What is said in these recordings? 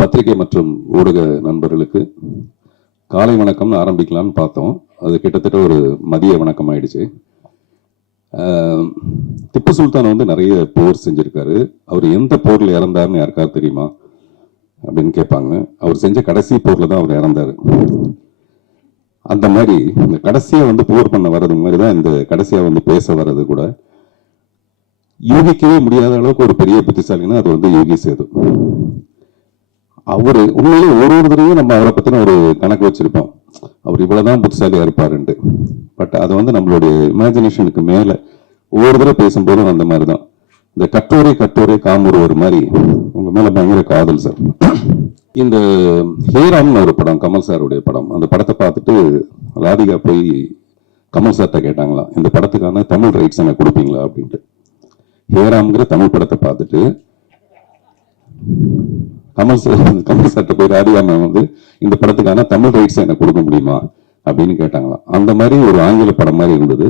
பத்திரிகை மற்றும் ஊடக நண்பர்களுக்கு காலை வணக்கம்னு ஆரம்பிக்கலாம்னு பார்த்தோம். அது கிட்டத்தட்ட ஒரு மதிய வணக்கம் ஆயிடுச்சு. திப்பு சுல்தான் வந்து நிறைய போர் செஞ்சிருக்காரு. அவர் எந்த போர்ல இறந்தாருன்னு யாருக்காவது தெரியுமா அப்படின்னு கேட்பாங்க. அவர் செஞ்ச கடைசி போர்ல தான் அவர் இறந்தாரு. அந்த மாதிரி இந்த கடைசியா வந்து போர் பண்ண வர்றது மாதிரி தான் இந்த கடைசியா வந்து பேச வர்றது கூட யூகிக்கவே முடியாத அளவுக்கு ஒரு பெரிய புத்திசாலின்னா அது வந்து யோகி சேது. அவரு உண்மையிலே ஒரு தடவையும் நம்ம அவரை பத்தின ஒரு கணக்கு வச்சிருப்போம், அவர் இவ்வளவுதான் புத்திசாலியா இருப்பாருன்ட்டு. பட் அது வந்து நம்மளுடைய இமேஜினேஷனுக்கு மேல ஒவ்வொரு தடவை பேசும்போதும் அந்த மாதிரிதான். இந்த கட்டோரை காமூர் மாதிரி உங்க மேல பயங்கர காதல் சார். இந்த ஹேராம்னு ஒரு படம், கமல் சாருடைய படம். அந்த படத்தை பார்த்துட்டு ராதிகா போய் கமல் சார்ட்ட கேட்டாங்களாம், இந்த படத்துக்கான தமிழ் ரைட்ஸ் எனக்கு கொடுப்பீங்களா அப்படின்ட்டு. ஹேராம்ங்கிற தமிழ் படத்தை பார்த்துட்டு கமல் சார்ட்ட போய் ராதிகா மேம் வந்து இந்த படத்துக்கான தமிழ் ரைட்ஸ் எனக்கு கொடுக்க முடியுமா அப்படின்னு கேட்டாங்களாம். அந்த மாதிரி ஒரு ஆங்கில படம் மாதிரி இருந்தது.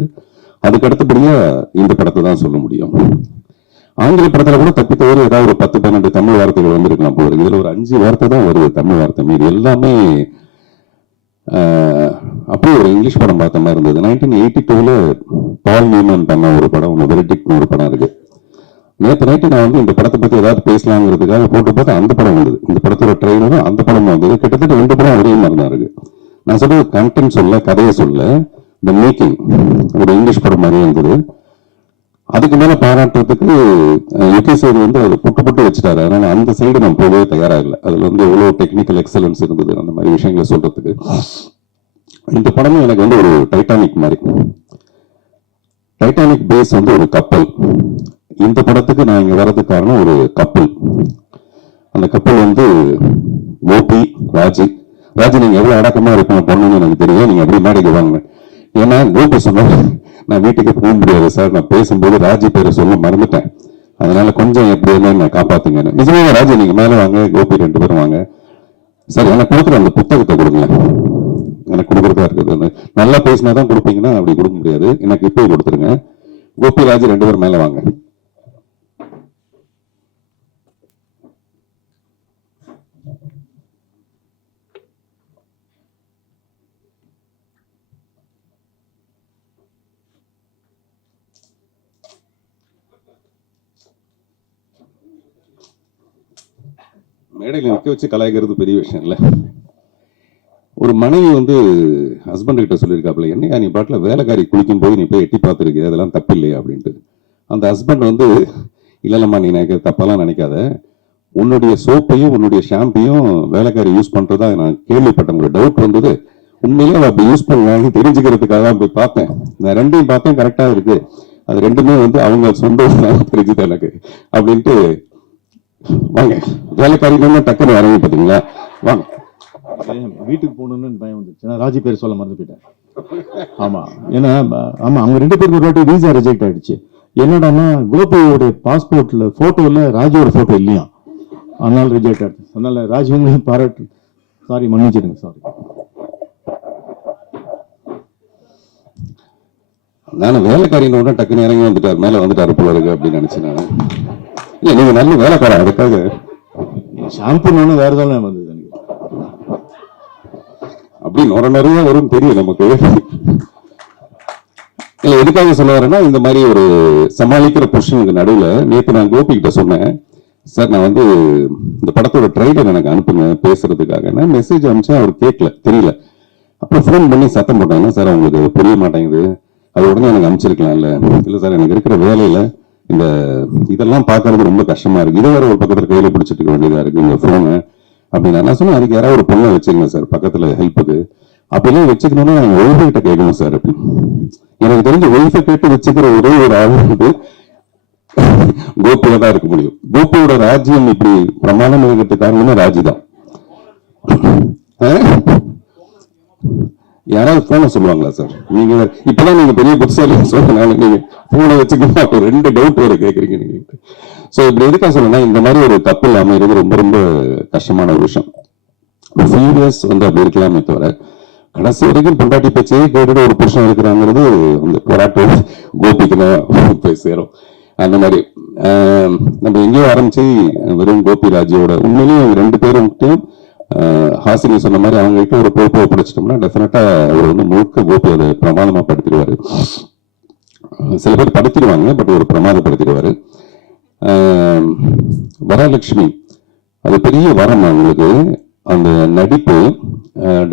அதுக்கு அடுத்தபடியா இந்த படத்தை தான் சொல்ல முடியும். ஆங்கில படத்துல கூட தப்பித்தவரை ஏதாவது ஒரு 10-12 தமிழ் வார்த்தைகள் வந்திருக்கலாம் போல. இதுல ஒரு 5 வார்த்தை தான் வருது தமிழ் வார்த்தை, மீது எல்லாமே அப்படியே ஒரு இங்கிலீஷ் படம் பார்த்த மாதிரி இருந்தது. 1982ல பால் நியூமன் பண்ண ஒரு படம், வெரிடிக்ட்னு ஒரு படம் இருக்கு. நேற்று நைட்டு நான் வந்து இந்த படத்தை பத்தி ஏதாவது பேசலாங்கிறதுக்காக போட்டு பார்த்து அந்த படம் வந்தது. இந்த படத்தோட ட்ரெயிலரும் அந்த படம் வந்தது. கிட்டத்தட்ட 2 படம் ஒரே மாதிரி தான் இருக்கு. நான் சொல்றது கண்டென்ட் சொல்ல, கதையை சொல்ல, இந்த மேக்கிங் ஒரு இங்கிலீஷ் படம் மாதிரியே இருந்தது. அதுக்கு மேல பாராட்டுறதுக்கு யுகி சேது வந்து அதை புட்டு வச்சுட்டாரு. அதனால அந்த சைடு நான் போகவே தயாரா இல்லை. அதுல வந்து எவ்வளவு டெக்னிக்கல் எக்ஸலன்ஸ் இருந்தது அந்த மாதிரி விஷயங்களை சொல்றதுக்கு. இந்த படமும் எனக்கு வந்து ஒரு டைட்டானிக் மாதிரி. டைட்டானிக் பேஸ் வந்து ஒரு கப்பல். இந்த படத்துக்கு நான் இங்க வர்றதுக்கு காரணம் ஒரு கப்பல். அந்த கப்பல் வந்து கோபி, ராஜி நீங்க எவ்வளவு அடக்கமா இருக்கணும் பொண்ணுன்னு எனக்கு தெரியும், நீங்க அப்படி மேடைக்கு வாங்க. ஏன்னா கோபி சொன்னாங்க, நான் வீட்டுக்கு போக முடியாது சார், நான் பேசும்போது ராஜி பேரை சொல்ல மறந்துட்டேன், அதனால கொஞ்சம் எப்படி என்ன காப்பாத்துங்க. நிஜமாக ராஜி நீங்க மேல வாங்க, கோபி 2 பேரும் வாங்க சார். எனக்கு கொடுக்குற அந்த புத்தகத்தை கொடுங்க, எனக்கு கொடுக்குறதா இருக்குது. நல்லா பேசினாதான் கொடுப்பீங்கன்னா அப்படி கொடுக்க முடியாது, எனக்கு இப்போ கொடுத்துருங்க. கோபி, ராஜி 2 பேரும் மேல வாங்க. மேடையில் நிற்க வச்சு கலாய்க்கிறது பெரிய விஷயம் இல்லை. ஒரு மனைவி வந்து ஹஸ்பண்ட் கிட்ட சொல்லியிருக்காப்புல, என்னையா நீ பாட்டில் வேலைக்காரி குளிக்கும் போது நீ போய் எட்டி பார்த்துருக்கு, அதெல்லாம் தப்பு இல்லையா அப்படின்ட்டு. அந்த ஹஸ்பண்ட் வந்து, இல்லைல்லம்மா நீ தப்பெல்லாம் நினைக்காத, உன்னுடைய சோப்பையும் உன்னுடைய ஷாம்பையும் வேலைக்காரி யூஸ் பண்றதா நான் கேள்விப்பட்டேன், உங்களுக்கு டவுட் வந்தது, உண்மையிலே அப்படி யூஸ் பண்ணுவாங்க தெரிஞ்சுக்கிறதுக்காக தான் போய் பார்த்தேன். நான் 2யும் பார்த்தேன், கரெக்டா இருக்கு, அது 2மே வந்து அவங்க சொந்த தெரிஞ்சுது எனக்கு அப்படின்ட்டு. வாங்க வேலைக்காரின்னு டக்குன்னு இறங்கி பார்த்தீங்களா, வாங்க. வீட்டுக்கு போகணும்னு பயம் வந்துச்சு, ராஜி பேர் சொல்ல மறந்து போயிட்டேன். ஆமா, ஏன்னா ஆமா அவங்க 2 பேருக்கு ஒரு வாட்டி வீசா ரிஜெக்ட் ஆயிடுச்சு. என்னடான்னா கோபியோட பாஸ்போர்ட்ல போட்டோல ராஜியோட போட்டோ இல்லையா, அதனால ரிஜெக்ட் ஆயிடுச்சு. அதனால ராஜி உங்களையும் பாராட்டு, சாரி மன்னிச்சிடுங்க, சாரி. நான் வேலைக்காரின்னு டக்குன்னு இறங்கி வந்துட்டார், மேல வந்துட்டாரு போல இருக்கு அப்படின்னு நினைச்சேன் நான். இல்ல நீங்க நல்ல வேலைக்கார, அதுக்காக ஷாம்பு வேற தான் வந்தது அப்படி நிறைய வரும் தெரியும் நமக்கு. இல்ல எதுக்காக சொல்ல வரேன்னா, இந்த மாதிரி ஒரு சமாளிக்கிற புருஷனுக்கு நடுவுல நேற்று நான் கோபி கிட்ட சொன்னேன், சார் நான் வந்து இந்த படத்தோட ட்ரைலர் எனக்கு அனுப்புங்க பேசுறதுக்காக. நான் மெசேஜ் அனுப்பிச்சேன், அவர் கேட்கல, தெரியல. அப்புறம் ஃபோன் பண்ணி சத்தம் போட்டாங்க, சார் அவங்களுக்கு புரிய மாட்டேங்குது, அது உடனே எனக்கு அனுப்பிச்சிருக்கலாம். இல்ல சார் எனக்கு இருக்கிற வேலையில இந்த இதெல்லாம் பாக்குறது ரொம்ப கஷ்டமா இருக்கு, இதை வேற ஒரு பக்கத்துல கையில பிடிச்சிட்டு இருக்க வேண்டியதா இருக்கு இந்த போனை அப்படின்னு நான் சொன்னேன். அதுக்கு யாராவது ஒரு பொண்ணை வச்சுக்கங்க சார் பக்கத்துல ஹெல்ப்புக்கு, அப்படிலாம் வச்சுக்கணும்னா நாங்க ஒய்ஃபை கிட்ட கேட்கணும் சார் அப்படின்னு. எனக்கு தெரிஞ்ச ஒய்ஃபை கேட்டு வச்சுக்கிற ஒரே ஒரு ஆள் வந்து கோபியா தான் இருக்க முடியும். கோபியோட ராஜ்யம் இப்படி பிரமாணம் இருக்கிறதுக்கு காரணமே ராஜி தான். யாராவது போன சொல்லுவாங்களா சார்? நீங்க இப்பதான் நீங்க பெரிய புத்திசாலி சொல்றதுனால நீங்க போனை வச்சுக்கிட்டா 2 டவுட் வேற கேக்குறீங்க நீங்க. சோ இப்படி எதுக்கா சொல்லணும்னா, இந்த மாதிரி ஒரு கப்பல் அமைகிறது ரொம்ப ரொம்ப கஷ்டமான ஒரு விஷயம். சீரியஸ் வந்து அப்படி இருக்கலாமே தவிர, கடைசி வரைக்கும் பொண்டாட்டி பேச்சையே கேட்டுட்டு ஒரு புருஷன் இருக்கிறாங்கிறது அந்த போராட்டம் கோபிக்கு தான் போய் சேரும். அந்த மாதிரி நம்ம எங்கேயோ ஆரம்பிச்சு வெறும் கோபி ராஜியோட உண்மையிலேயே அவங்க 2 பேரும் ஹாசினி சொன்ன மாதிரி அவங்க கிட்ட ஒரு பொறுப்பை படிச்சிட்டோம்னா டெஃபினட்டா அவர் வந்து முழுக்க கோபி அதை பிரமாதமா படுத்திடுவாரு. சில பேர் படுத்திடுவாங்க, பட் ஒரு பிரமாதப்படுத்திடுவாரு. வரலட்சுமி அது பெரிய வரம் அவங்களுக்கு. அந்த நடிப்பு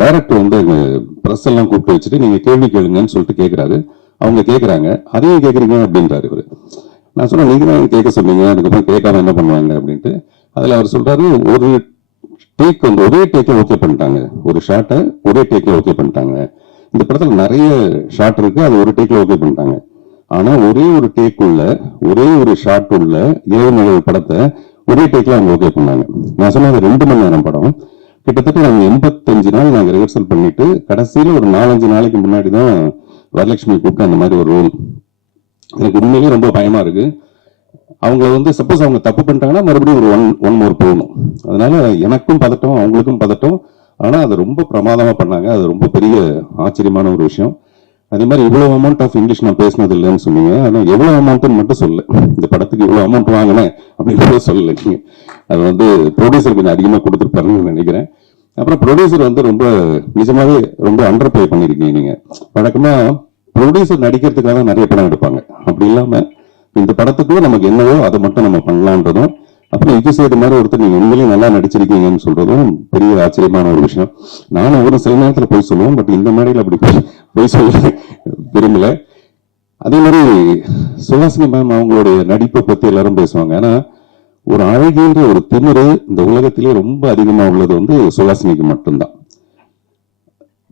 டைரக்டர் வந்து பிரஸ் எல்லாம் கூப்பிட்டு வச்சுட்டு நீங்க கேள்வி கேளுங்கன்னு சொல்லிட்டு கேட்கிறாரு. அவங்க கேட்கறாங்க, அதையும் கேட்கறீங்க அப்படின்றாரு இவரு. நான் சொன்னேன், நீங்க தான் கேட்க சொன்னீங்க, அதுக்கப்புறம் கேட்காம என்ன பண்ணுவாங்க அப்படின்ட்டு. அதுல அவர் சொல்றாரு, ஒரு டேக் வந்து ஒரே டேக்கே ஓகே பண்ணிட்டாங்க, ஒரு ஷாட்டை ஒரே டேக்கே ஓகே பண்ணிட்டாங்க. இந்த படத்துல நிறைய ஷாட் இருக்கு, அது ஒரு டேக்ல ஓகே பண்ணிட்டாங்க. ஆனா ஒரே ஒரு டேக் உள்ள ஒரே ஒரு ஷாட் உள்ள 7 நிகழ்வு படத்தை ஒரே டேக்ல அவங்க ஓகே பண்ணாங்க. நான் சொன்னது 2 மணி நேரம் படம். கிட்டத்தட்ட நாங்க 85 நாள் நாங்க ரிஹர்சல் பண்ணிட்டு கடைசியில ஒரு 4-5 நாளைக்கு முன்னாடி தான் வரலட்சுமி கூப்பிட்டு அந்த மாதிரி ஒரு ரோல். எனக்கு உண்மையிலேயே ரொம்ப பயமா இருக்கு. அவங்கள வந்து சப்போஸ் அவங்க தப்பு பண்ணிட்டாங்கன்னா மறுபடியும் ஒரு ஒன் மோர் போகணும். அதனால எனக்கும் பதட்டம், அவங்களுக்கும் பதட்டம். ஆனா அது ரொம்ப பிரமாதமா பண்ணாங்க. அது ரொம்ப பெரிய ஆச்சரியமான ஒரு விஷயம். அதே மாதிரி இவ்வளவு அமௌண்ட் ஆஃப் இங்கிலீஷ் நான் பேசினது இல்லைன்னு சொன்னீங்க. ஆனா எவ்வளவு அமௌண்ட்னு மட்டும் சொல்ல, இந்த படத்துக்கு இவ்வளவு அமௌண்ட் வாங்கினேன் அப்படின்னு சொல்லல நீங்க. அது வந்து ப்ரொடியூசர் கொஞ்சம் அதிகமா கொடுத்துருப்பாருன்னு நினைக்கிறேன். அப்புறம் ப்ரொடியூசர் வந்து ரொம்ப நிஜமாவே ரொம்ப அண்டர் பிளே பண்ணிருக்கீங்க நீங்க. வழக்கமா ப்ரொடியூசர் நடிக்கிறதுக்காக தான் நிறைய படம் எடுப்பாங்க. அப்படி இல்லாம இந்த படத்துக்குள்ள நமக்கு என்னவோ அதை மட்டும் நம்ம பண்ணலான்றதும், அப்புறம் இது செய்த மாதிரி ஒருத்தர் நீங்க உண்மையிலேயே நல்லா நடிச்சிருக்கீங்கன்னு சொல்றதும் பெரிய ஆச்சரியமான ஒரு விஷயம். நானும் ஒரு சில நேரத்துல போய் சொல்லுவேன், பட் இந்த மேடையில் அப்படி போய் சொல்ல விரும்பல. அதே மாதிரி சுஹாசினி மேம் அவங்களுடைய நடிப்பை பத்தி எல்லாரும் பேசுவாங்க. ஆனா ஒரு அழகின்ற ஒரு திமிரு இந்த உலகத்திலே ரொம்ப அதிகமா உள்ளது வந்து சுஹாசினிக்கு மட்டும்தான்.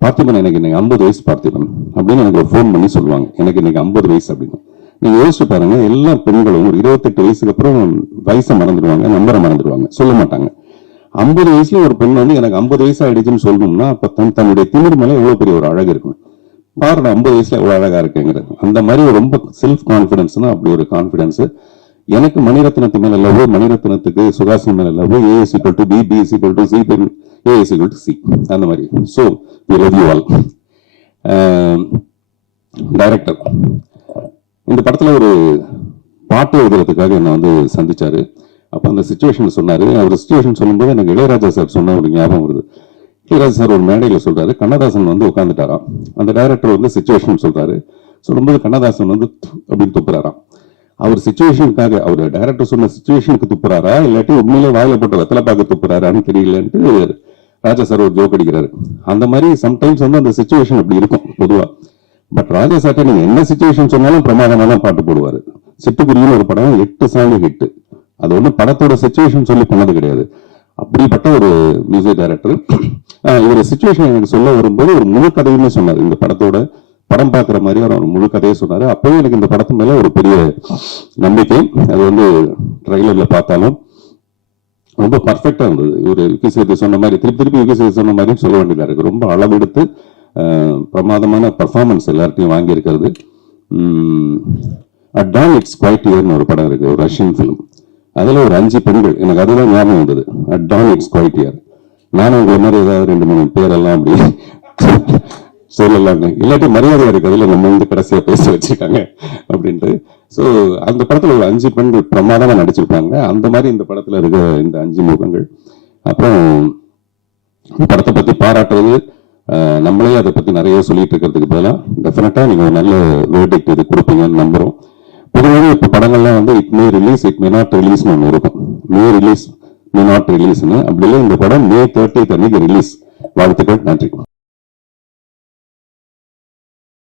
பார்த்திபன் எனக்கு இன்னைக்கு 50 வயசு பார்த்திபன் அப்படின்னு எனக்கு ஒரு ஃபோன் பண்ணி சொல்லுவாங்க, எனக்கு இன்னைக்கு 50 வயசு அப்படின்னு. நீங்க யோசிச்சு பாருங்க, எல்லா பெண்களும் ஒரு 28 வயசுக்கு அப்புறம் வயசை மறந்துடுவாங்க, நம்பரை மறந்துடுவாங்க, சொல்ல மாட்டாங்க. 50 வயசுல ஒரு பெண் வந்து எனக்கு 50 வயசு ஆயிடுச்சுன்னு சொல்லணும்னா அப்ப தன்னுடைய திமிர் மேல எவ்வளவு பெரிய ஒரு அழகு இருக்கும் பாருங்க. 50 வயசுல எவ்வளவு அழகா இருக்குங்கிறது அந்த மாதிரி ரொம்ப செல்ஃப் கான்பிடன்ஸ்னா அப்படி ஒரு கான்பிடன்ஸ். எனக்கு மணிரத்னத்து மேல லவ், மணிரத்னத்துக்கு சுஹாசினி மேல love. A is equal to B, B is equal to C, A is equal to C, அந்த மாதிரி. So we love you all. Director இந்த படத்துல ஒரு பாட்டு எழுதுறதுக்காக என்ன வந்து சந்திச்சாரு. அப்ப அந்த சிச்சுவேஷன் சொன்னாரு. அவர் சிச்சுவேஷன் சொல்லும்போது எனக்கு இளையராஜா சார் சொன்ன ஒரு ஞாபகம் வருது. இளையராஜா சார் ஒரு மேடையில சொல்றாரு, கண்ணதாசன் வந்து உட்காந்துட்டாராம். அந்த டைரக்டர் வந்து சிச்சுவேஷன் சொல்றாரு. சொல்லும்போது கண்ணதாசன் வந்து அப்படின்னு துப்புறாராம். அவர் சிச்சுவேஷனுக்காக, அவர் டைரக்டர் சொன்ன சிச்சுவேஷனுக்கு துப்புறாரா இல்லாட்டி உண்மையிலே வாயில போட்டு வெத்தலை பார்க்க துப்புறாரான்னு தெரியலன்ட்டு ராஜா சார் ஒரு ஜோக் அடிக்கிறாரு. அந்த மாதிரி சம்டைம்ஸ் வந்து அந்த சிச்சுவேஷன் அப்படி இருக்கும் பொதுவா. பட் ராஜா சார்ட்ட நீங்க என்ன சிச்சுவேஷன் சொன்னாலும் பிரமாதமா தான் பாட்டு போடுவாரு. சிட்டுக்குருவின்னு ஒரு படம் 8 சாங் ஹிட். அது ஒண்ணு படத்தோட சிச்சுவேஷன் சொல்லி பண்ணது கிடையாது. அப்படிப்பட்ட ஒரு மியூசிக் டைரக்டர். இவர் சிச்சுவேஷன் எனக்கு சொல்ல வரும்போது ஒரு முழு கதையுமே சொன்னார். இந்த படத்தோட படம் பார்க்குற மாதிரி அவர் முழு கதையை சொன்னாரு. அப்பவே எனக்கு இந்த படத்து மேல ஒரு பெரிய நம்பிக்கை. அது வந்து ட்ரைலர்ல பார்த்தாலும் ரொம்ப பர்ஃபெக்டா இருந்தது. இவர் யுகி சேது சொன்ன மாதிரி திருப்பி யுகி சேது சொன்ன மாதிரி சொல்ல வேண்டியதா இருக்கு. ரொம்ப அளவெடுத்து பிரமாதமான பர்ஃபார்மன்ஸ் எல்லார்ட்டையும் வாங்கி இருக்கிறது. அட் டான் இட்ஸ் குவைட் இயர்னு ஒரு படம் இருக்கு, ஒரு ரஷ்யன் பிலிம். அதுல ஒரு 5 பெண்கள், எனக்கு அதுதான் ஞாபகம் வந்தது. At dawn it's quiet here. நானும் உங்களை மாதிரி ஏதாவது 2-3 பேரெல்லாம் அப்படி சொல்லலாம், இல்லாட்டி மரியாதையா இருக்கு அதுல நம்ம வந்து கடைசியா பேச வச்சுட்டாங்க அப்படின்ட்டு. சோ அந்த படத்துல ஒரு 5 பெண்கள் பிரமாதமா நடிச்சிருப்பாங்க. அந்த மாதிரி இந்த படத்துல இருக்க இந்த 5 முகங்கள். அப்புறம் படத்தை பத்தி பாராட்டுறது, நம்மளே அதை பத்தி நிறைய சொல்லிட்டு இருக்கிறதுக்கு பதிலாக டெஃபினட்டா நீங்க ஒரு நல்ல வேர்டிக்ட் இது கொடுப்பீங்கன்னு நம்புறோம். பொதுவாக இப்ப படங்கள்லாம் வந்து it may release, it may not ரிலீஸ்னு ஒன்று இருக்கும். மே ரிலீஸ், மே நாட் ரிலீஸ்னு. அப்படி இல்லை, இந்த படம் May 30th அன்னைக்கு ரிலீஸ். வாழ்த்துக்கள், நன்றி.